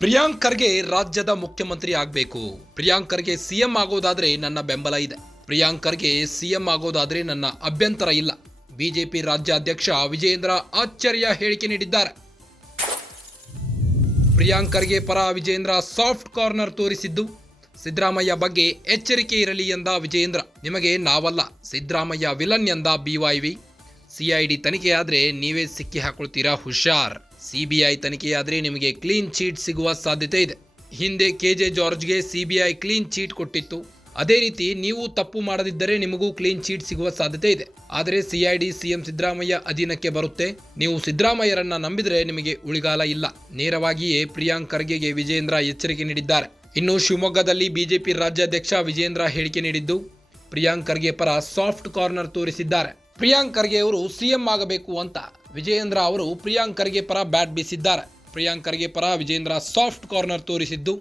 ಪ್ರಿಯಾಂಕ್ ಖರ್ಗೆ ರಾಜ್ಯದ ಮುಖ್ಯಮಂತ್ರಿ ಆಗಬೇಕು. ಪ್ರಿಯಾಂಕ್ ಖರ್ಗೆ ಸಿಎಂ ಆಗೋದಾದ್ರೆ ನನ್ನ ಬೆಂಬಲ ಇದೆ. ಪ್ರಿಯಾಂಕ್ ಖರ್ಗೆ ಸಿಎಂ ಆಗೋದಾದ್ರೆ ನನ್ನ ಅಭ್ಯಂತರ ಇಲ್ಲ. ಬಿಜೆಪಿ ರಾಜ್ಯಾಧ್ಯಕ್ಷ ವಿಜಯೇಂದ್ರ ಆಶ್ಚರ್ಯ ಹೇಳಿಕೆ ನೀಡಿದ್ದಾರೆ. ಪ್ರಿಯಾಂಕ್ ಖರ್ಗೆ ಪರ ವಿಜಯೇಂದ್ರ ಸಾಫ್ಟ್ ಕಾರ್ನರ್ ತೋರಿಸಿದ್ದು, ಸಿದ್ದರಾಮಯ್ಯ ಬಗ್ಗೆ ಎಚ್ಚರಿಕೆ ಇರಲಿ ಎಂದ ವಿಜಯೇಂದ್ರ. ನಿಮಗೆ ನಾವಲ್ಲ, ಸಿದ್ದರಾಮಯ್ಯ ವಿಲನ್ ಎಂದ ಬಿವೈವಿ ಸಿಐಡಿ ತನಿಖೆಯಾದರೆ ನೀವೇ ಸಿಕ್ಕಿ ಹಾಕೊಳ್ತೀರಾ ಹುಷಾರ್. ಸಿಬಿಐ ತನಿಖೆಯಾದರೆ ನಿಮಗೆ ಕ್ಲೀನ್ ಚೀಟ್ ಸಿಗುವ ಸಾಧ್ಯತೆ ಇದೆ. ಹಿಂದೆ ಕೆ ಜೆ ಜಾರ್ಜ್ಗೆ ಸಿಬಿಐ ಕ್ಲೀನ್ ಚೀಟ್ ಕೊಟ್ಟಿತ್ತು. ಅದೇ ರೀತಿ ನೀವು ತಪ್ಪು ಮಾಡದಿದ್ದರೆ ನಿಮಗೂ ಕ್ಲೀನ್ ಚೀಟ್ ಸಿಗುವ ಸಾಧ್ಯತೆ ಇದೆ. ಆದರೆ ಸಿಐಡಿ ಸಿಎಂ ಸಿದ್ದರಾಮಯ್ಯ ಅಧೀನಕ್ಕೆ ಬರುತ್ತೆ. ನೀವು ಸಿದ್ದರಾಮಯ್ಯರನ್ನ ನಂಬಿದರೆ ನಿಮಗೆ ಉಳಿಗಾಲ ಇಲ್ಲ. ನೇರವಾಗಿಯೇ ಪ್ರಿಯಾಂಕ್ ಖರ್ಗೆಗೆ ವಿಜೇಂದ್ರ ಎಚ್ಚರಿಕೆ ನೀಡಿದ್ದಾರೆ. ಇನ್ನು ಶಿವಮೊಗ್ಗದಲ್ಲಿ ಬಿಜೆಪಿ ರಾಜ್ಯಾಧ್ಯಕ್ಷ ವಿಜೇಂದ್ರ ಹೇಳಿಕೆ ನೀಡಿದ್ದು, ಪ್ರಿಯಾಂಕ್ ಖರ್ಗೆ ಪರ ಸಾಫ್ಟ್ ಕಾರ್ನರ್ ತೋರಿಸಿದ್ದಾರೆ. ಪ್ರಿಯಾಂಕ್ ಖರ್ಗೆ ಅವರು ಸಿಎಂ ಆಗಬೇಕು ಅಂತ ವಿಜಯೇಂದ್ರ ಅವರು ಪ್ರಿಯಾಂಕ್ ಖರ್ಗೆ ಪರ ಬ್ಯಾಟ್ ಬೀಸಿದ್ದಾರೆ. ಪ್ರಿಯಾಂಕ್ ಖರ್ಗೆ ಪರ ವಿಜಯೇಂದ್ರ ಸಾಫ್ಟ್ ಕಾರ್ನರ್ ತೋರಿಸಿದ್ದು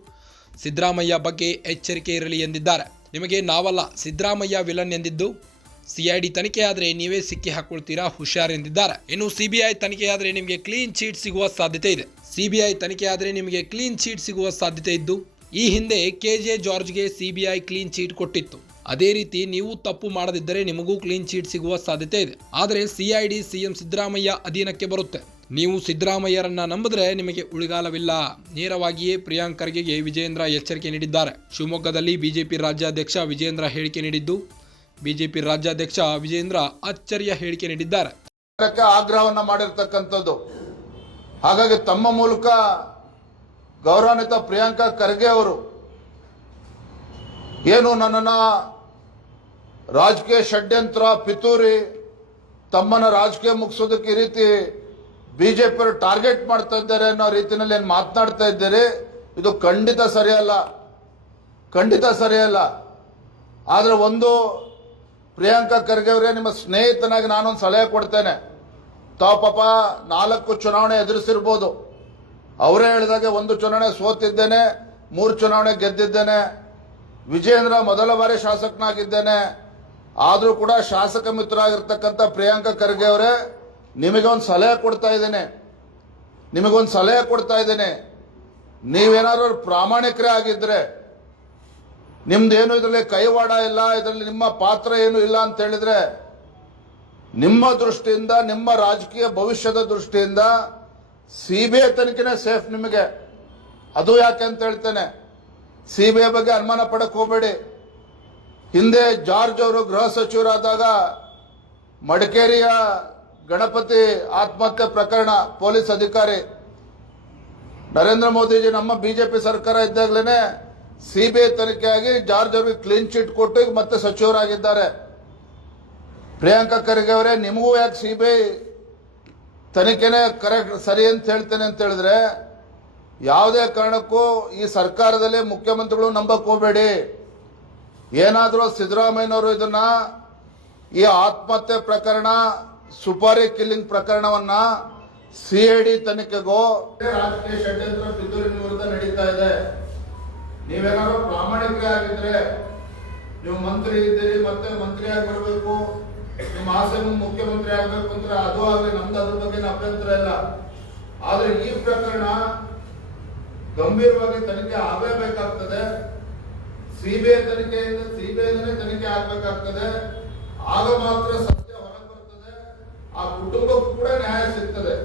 ಸಿದ್ದರಾಮಯ್ಯ ಬಗ್ಗೆ ಎಚ್ಚರಿಕೆ ಇರಲಿ ಎಂದಿದ್ದಾರೆ. ನಿಮಗೆ ನಾವಲ್ಲ, ಸಿದ್ದರಾಮಯ್ಯ ವಿಲನ್ ಎಂದಿದ್ದು ಸಿಐಡಿ ತನಿಖೆಯಾದರೆ ನೀವೇ ಸಿಕ್ಕಿ ಹಾಕೊಳ್ತೀರಾ, ಹುಷಾರ್ ಎಂದಿದ್ದಾರೆ. ಇನ್ನು ಸಿಬಿಐ ತನಿಖೆಯಾದರೆ ನಿಮಗೆ ಕ್ಲೀನ್ ಚೀಟ್ ಸಿಗುವ ಸಾಧ್ಯತೆ ಇದೆ. ಸಿಬಿಐ ತನಿಖೆಯಾದರೆ ನಿಮಗೆ ಕ್ಲೀನ್ ಚೀಟ್ ಸಿಗುವ ಸಾಧ್ಯತೆ ಇದ್ದು, ಈ ಹಿಂದೆ ಕೆಜೆ ಜಾರ್ಜ್ಗೆ ಸಿಬಿಐ ಕ್ಲೀನ್ ಚೀಟ್ ಕೊಟ್ಟಿತ್ತು. ಅದೇ ರೀತಿ ನೀವು ತಪ್ಪು ಮಾಡದಿದ್ದರೆ ನಿಮಗೂ ಕ್ಲೀನ್ ಚೀಟ್ ಸಿಗುವ ಸಾಧ್ಯತೆ ಇದೆ. ಆದರೆ ಸಿಐಡಿ ಸಿಎಂ ಸಿದ್ದರಾಮಯ್ಯ ಅಧೀನಕ್ಕೆ ಬರುತ್ತೆ. ನೀವು ಸಿದ್ದರಾಮಯ್ಯರನ್ನ ನಂಬಿದ್ರೆ ನಿಮಗೆ ಉಳಿಗಾಲವಿಲ್ಲ. ನೇರವಾಗಿಯೇ ಪ್ರಿಯಾಂಕ್ ಖರ್ಗೆಗೆ ವಿಜೇಂದ್ರ ಎಚ್ಚರಿಕೆ ನೀಡಿದ್ದಾರೆ. ಶಿವಮೊಗ್ಗದಲ್ಲಿ ಬಿಜೆಪಿ ರಾಜ್ಯಾಧ್ಯಕ್ಷ ವಿಜೇಂದ್ರ ಹೇಳಿಕೆ ನೀಡಿದ್ದು, ಬಿಜೆಪಿ ರಾಜ್ಯಾಧ್ಯಕ್ಷ ವಿಜಯೇಂದ್ರ ಅಚ್ಚರಿಯ ಹೇಳಿಕೆ ನೀಡಿದ್ದಾರೆ. ಆಗ್ರಹವನ್ನು ಆಗ್ರಹವನ್ನ ಮಾಡಿರ್ತಕ್ಕಂಥದ್ದು. ಹಾಗಾಗಿ ತಮ್ಮ ಮೂಲಕ ಗೌರವಾನ್ವಿತ ಪ್ರಿಯಾಂಕ ಖರ್ಗೆ ಅವರು, ಏನು ನನ್ನನ್ನ ರಾಜಕೀಯ ಷಡ್ಯಂತ್ರ ಪಿತೂರಿ ತಮ್ಮನ್ನು ರಾಜಕೀಯ ಮುಗಿಸೋದಕ್ಕೆ ಈ ರೀತಿ ಬಿಜೆಪಿ ಟಾರ್ಗೆಟ್ ಮಾಡ್ತಾ ಇದ್ದಾರೆ ಅನ್ನೋ ರೀತಿಯಲ್ಲಿ ಏನು ಮಾತನಾಡ್ತಾ ಇದ್ದೀರಿ? ಇದು ಖಂಡಿತ ಸರಿಯಲ್ಲ. ಖಂಡಿತ ಸರಿಯಲ್ಲ. ಆದರೆ ಒಂದು ಪ್ರಿಯಾಂಕಾ ಖರ್ಗೆ ಅವರೇ, ನಿಮ್ಮ ಸ್ನೇಹಿತನಾಗಿ ನಾನೊಂದು ಸಲಹೆ ಕೊಡ್ತೇನೆ. ತಾವು ಪಾಪ ನಾಲ್ಕು ಚುನಾವಣೆ ಎದುರಿಸಿರ್ಬೋದು. ಅವರೇ ಹೇಳಿದಾಗೆ ಒಂದು ಚುನಾವಣೆ ಸೋತಿದ್ದೇನೆ, ಮೂರು ಚುನಾವಣೆ ಗೆದ್ದಿದ್ದೇನೆ. ವಿಜೇಂದ್ರ ಮೊದಲ ಬಾರಿ ಶಾಸಕನಾಗಿದ್ದೇನೆ. ಆದರೂ ಕೂಡ ಶಾಸಕ ಮಿತ್ರರಾಗಿರ್ತಕ್ಕಂಥ ಪ್ರಿಯಾಂಕ ಖರ್ಗೆ ಅವರೇ ನಿಮಗೆ ಒಂದು ಸಲಹೆ ಕೊಡ್ತಾ ಇದ್ದೇನೆ. ನಿಮಗೊಂದು ಸಲಹೆ ಕೊಡ್ತಾ ಇದ್ದೇನೆ. ನೀವೇನಾದ್ರೂ ಪ್ರಾಮಾಣಿಕರೇ ಆಗಿದ್ರೆ, ನಿಮ್ದೇನು ಇದರಲ್ಲಿ ಕೈವಾಡ ಇಲ್ಲ, ಇದರಲ್ಲಿ ನಿಮ್ಮ ಪಾತ್ರ ಏನು ಇಲ್ಲ ಅಂತ ಹೇಳಿದ್ರೆ, ನಿಮ್ಮ ದೃಷ್ಟಿಯಿಂದ, ನಿಮ್ಮ ರಾಜಕೀಯ ಭವಿಷ್ಯದ ದೃಷ್ಟಿಯಿಂದ ಸಿ ಬಿ ಐ ತನಿಖೆನೇ ಸೇಫ್ ನಿಮಗೆ. ಅದು ಯಾಕೆ ಅಂತ ಹೇಳ್ತೇನೆ. ಸಿ ಬಿ ಐ ಬಗ್ಗೆ ಅನುಮಾನ ಪಡಕ್ ಹೋಗಬೇಡಿ. ಹಿಂದೆ ಜಾರ್ಜ್ ಅವರು ಗೃಹ ಸಚಿವರಾದಾಗ ಮಡಿಕೇರಿಯ ಗಣಪತಿ ಆತ್ಮಹತ್ಯೆ ಪ್ರಕರಣ ಪೊಲೀಸ್ ಅಧಿಕಾರಿ ನರೇಂದ್ರ ಮೋದಿಜಿ ನಮ್ಮ ಬಿಜೆಪಿ ಸರ್ಕಾರ ಇದ್ದಾಗಲೇ ಸಿಬಿಐ ತನಿಖೆಯಾಗಿ ಜಾರ್ಜ್ ಅವರಿಗೆ ಕ್ಲೀನ್ ಚಿಟ್ ಕೊಟ್ಟು ಮತ್ತೆ ಸಚಿವರಾಗಿದ್ದಾರೆ. ಪ್ರಿಯಾಂಕಾ ಖರ್ಗೆ ಅವರೇ, ನಿಮಗೂ ಯಾಕೆ ಸಿಬಿಐ ತನಿಖೆನೇ ಕರೆಕ್ಟ್ ಸರಿ ಅಂತ ಹೇಳ್ತೇನೆ ಅಂತ ಹೇಳಿದ್ರೆ ಯಾವುದೇ ಕಾರಣಕ್ಕೂ ಈ ಸರ್ಕಾರದಲ್ಲಿ ಮುಖ್ಯಮಂತ್ರಿಗಳು ನಂಬಕ್ ಹೋಗಬೇಡಿ. ಏನಾದರೂ ಸಿದ್ದರಾಮಯ್ಯನವರು ಇದನ್ನ ಈ ಆತ್ಮಹತ್ಯೆ ಪ್ರಕರಣ, ಸುಪಾರಿ ಕಿಲ್ಲಿಂಗ್ ಪ್ರಕರಣವನ್ನ ಸಿಐಡಿ ತನಿಖೆಗೂ ರಾಜಕೀಯ ಷಡ್ಯಂತ್ರ ಪಿತೂರಿನ ವಿರುದ್ಧ ನಡೀತಾ ಇದೆ. ನೀವೇನಾದ್ರೂ ಪ್ರಾಮಾಣಿಕರೇ ಆಗಿದ್ರೆ ನೀವು ಮಂತ್ರಿ ಇದ್ದೀರಿ, ಮತ್ತೆ ಮಂತ್ರಿ ಆಗಿ ಬರಬೇಕು ನಿಮ್ಮ ಆಸೆ ಮುಖ್ಯಮಂತ್ರಿ ಆಗಬೇಕು ಅಂದ್ರೆ ಅದು ಆಗಲಿ, ನಮ್ದು ಅದ್ರ ಬಗ್ಗೆ ಅಭ್ಯಂತರ ಇಲ್ಲ. ಆದ್ರೆ ಈ ಪ್ರಕರಣ ಗಂಭೀರವಾಗಿ ತನಿಖೆ ಆಗಲೇಬೇಕಾಗ್ತದೆ. ಸಿಬಿಐ ತನಿಖೆಯಿಂದ ಸಿಬಿಐನೇ ತನಿಖೆ ಆಗ್ಬೇಕಾಗ್ತದೆ. ಆಗ ಮಾತ್ರ ಸತ್ಯ ಹೊರಬರ್ತದೆ ಆ ಕುಟುಂಬಕ್ಕೂ ಕೂಡ ನ್ಯಾಯ ಸಿಗ್ತದೆ.